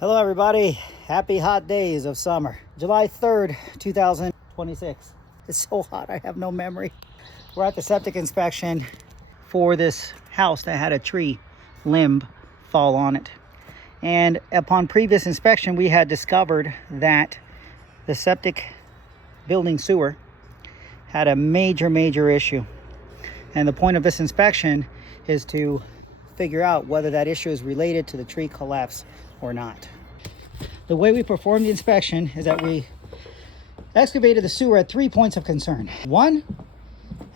Hello everybody, happy hot days of summer. July 3rd, 2026. It's so hot, I have no memory. We're at the septic inspection for this house that had a tree limb fall on it. And upon previous inspection, we had discovered that the septic building sewer had a major issue. And the point of this inspection is to figure out whether that issue is related to the tree collapse or not. The way we performed the inspection is that we excavated the sewer at 3 points of concern. One,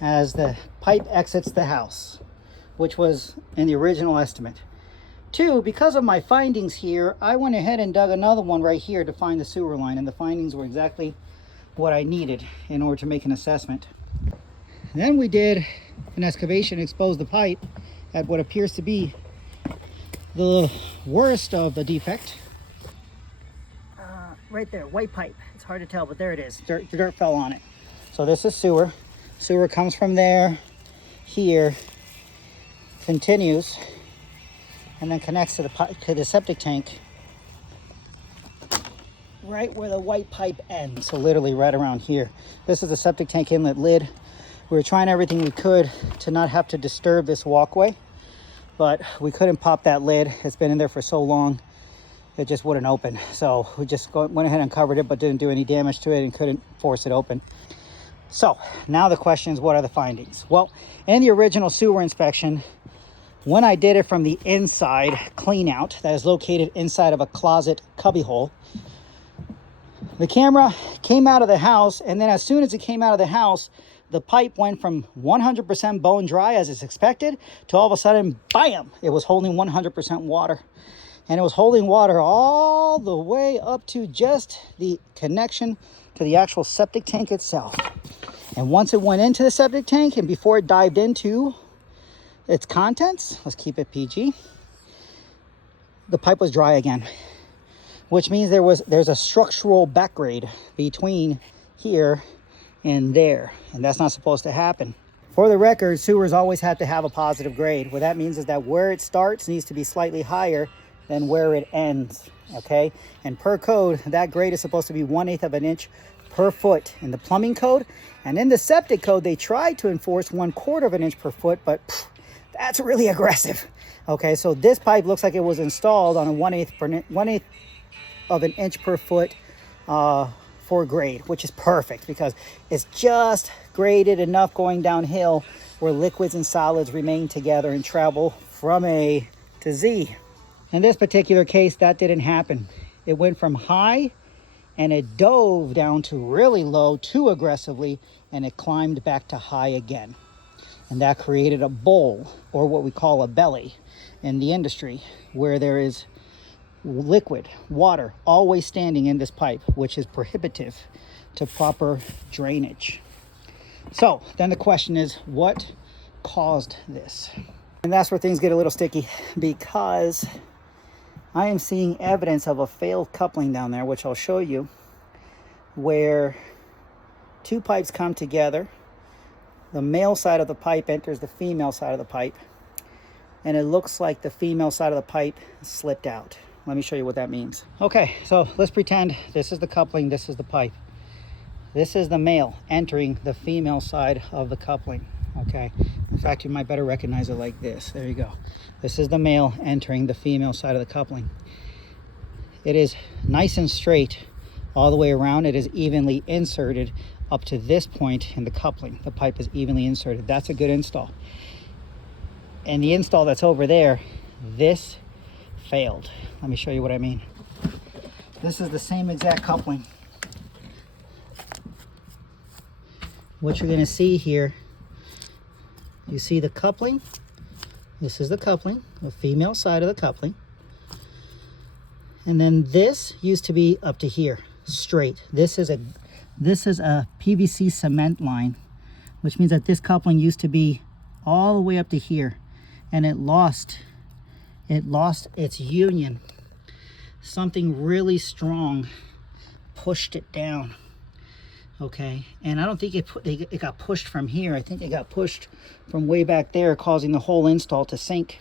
as the pipe exits the house, which was in the original estimate. Two, because of my findings here, I went ahead and dug another one right here to find the sewer line, and the findings were exactly what I needed in order to make an assessment. Then we did an excavation, exposed the pipe at what appears to be the worst of the defect. Right there, white pipe. It's hard to tell, but there it is. Dirt fell on it. So this is sewer. Sewer comes from there, here, continues, and then connects to the septic tank right where the white pipe ends. So literally right around here. This is the septic tank inlet lid. We were trying everything we could to not have to disturb this walkway, but we couldn't pop that lid. It's been in there for so long, it just wouldn't open. So we just went ahead and covered it, but didn't do any damage to it and couldn't force it open. So now the question is, what are the findings? Well, in the original sewer inspection, when I did it from the inside clean out that is located inside of a closet cubbyhole, the camera came out of the house, and then as soon as it came out of the house, the pipe went from 100% bone dry as is expected to all of a sudden, bam, it was holding 100% water. And it was holding water all the way up to just the connection to the actual septic tank itself. And once it went into the septic tank and before it dived into its contents, let's keep it PG, the pipe was dry again, which means there's a structural backgrade between here and there, and that's not supposed to happen. For the record, sewers always have to have a positive grade. What that means is that where it starts needs to be slightly higher than where it ends, okay? And per code, that grade is supposed to be 1/8 of an inch per foot in the plumbing code. And in the septic code, they tried to enforce 1/4 of an inch per foot, but that's really aggressive. Okay, so this pipe looks like it was installed on a 1/8 of an inch per foot for grade, which is perfect because it's just graded enough going downhill where liquids and solids remain together and travel from A to Z. In this particular case, that didn't happen. It went from high and it dove down to really low too aggressively, and it climbed back to high again. And that created a bowl, or what we call a belly in the industry, where there is liquid water always standing in this pipe, which is prohibitive to proper drainage. So then the question is, what caused this? And that's where things get a little sticky, because I am seeing evidence of a failed coupling down there, which I'll show you, where two pipes come together. The male side of the pipe enters the female side of the pipe, and it looks like the female side of the pipe slipped out. Let me show you what that means. Okay, so let's pretend this is the coupling, this is the pipe. This is the male entering the female side of the coupling, okay? In fact, you might better recognize it like this. There you go. This is the male entering the female side of the coupling. It is nice and straight all the way around. It is evenly inserted up to this point in the coupling. The pipe is evenly inserted. That's a good install. And the install that's over there, this failed. Let me show you what I mean. This is the same exact coupling. What you're going to see here, you see the coupling. This is the coupling, the female side of the coupling. And then this used to be up to here, straight. This is a PVC cement line, which means that this coupling used to be all the way up to here, and it lost its union. Something really strong pushed it down. Okay, and I don't think it got pushed from here. I think it got pushed from way back there, causing the whole install to sink.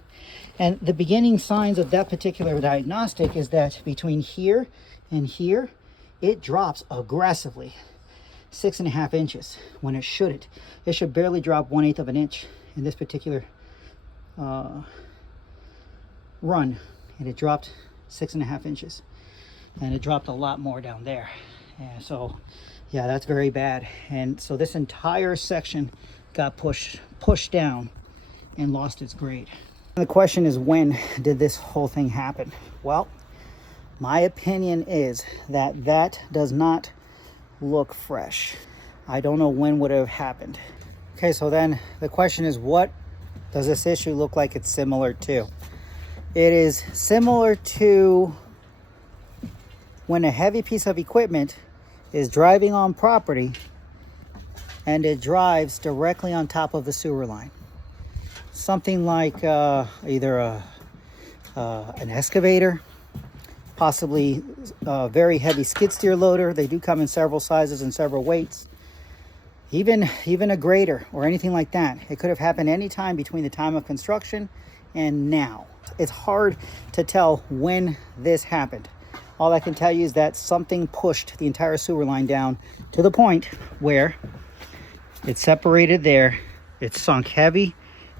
And the beginning signs of that particular diagnostic is that between here and here, it drops aggressively, 6.5 inches, when it shouldn't. It should barely drop 1/8 of an inch in this particular run, and it dropped 6.5 inches, and it dropped a lot more down there. And so yeah, that's very bad. And so this entire section got pushed down and lost its grade. The question is, when did this whole thing happen? Well, my opinion is that that does not look fresh. I don't know when would have happened. Okay, so then the question is, what does this issue look like it's similar to? It is similar to when a heavy piece of equipment is driving on property and it drives directly on top of the sewer line. Something like either an excavator, possibly a very heavy skid steer loader. They do come in several sizes and several weights. Even a grader or anything like that. It could have happened any time between the time of construction and now. It's hard to tell when this happened. All I can tell you is that something pushed the entire sewer line down to the point where it separated there. It sunk heavy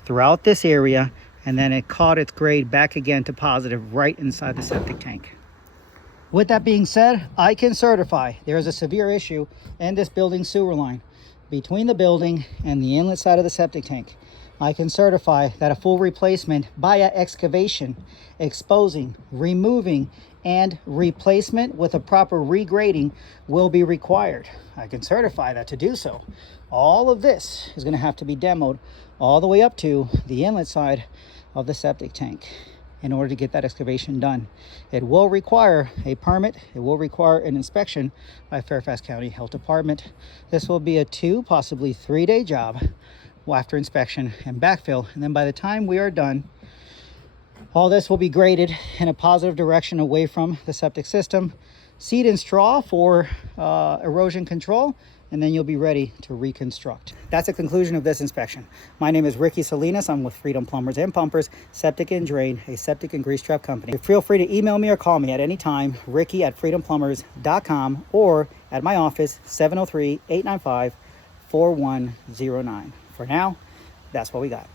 throughout this area, and then it caught its grade back again to positive right inside the septic tank. With that being said, I can certify there is a severe issue in this building sewer line between the building and the inlet side of the septic tank. I can certify that a full replacement via excavation, exposing, removing, and replacement with a proper regrading will be required. I can certify that to do so. All of this is going to have to be demoed all the way up to the inlet side of the septic tank in order to get that excavation done. It will require a permit. It will require an inspection by Fairfax County Health Department. This will be a 2, possibly 3-day job after inspection and backfill. And then by the time we are done, all this will be graded in a positive direction away from the septic system, seed and straw for erosion control, and then you'll be ready to reconstruct. That's the conclusion of this inspection. My name is Ricky Salinas. I'm with Freedom Plumbers and Pumpers, Septic and Drain, a septic and grease trap company. Feel free to email me or call me at any time, ricky@freedomplumbers.com, or at my office, 703-895-4109. For now, that's what we got.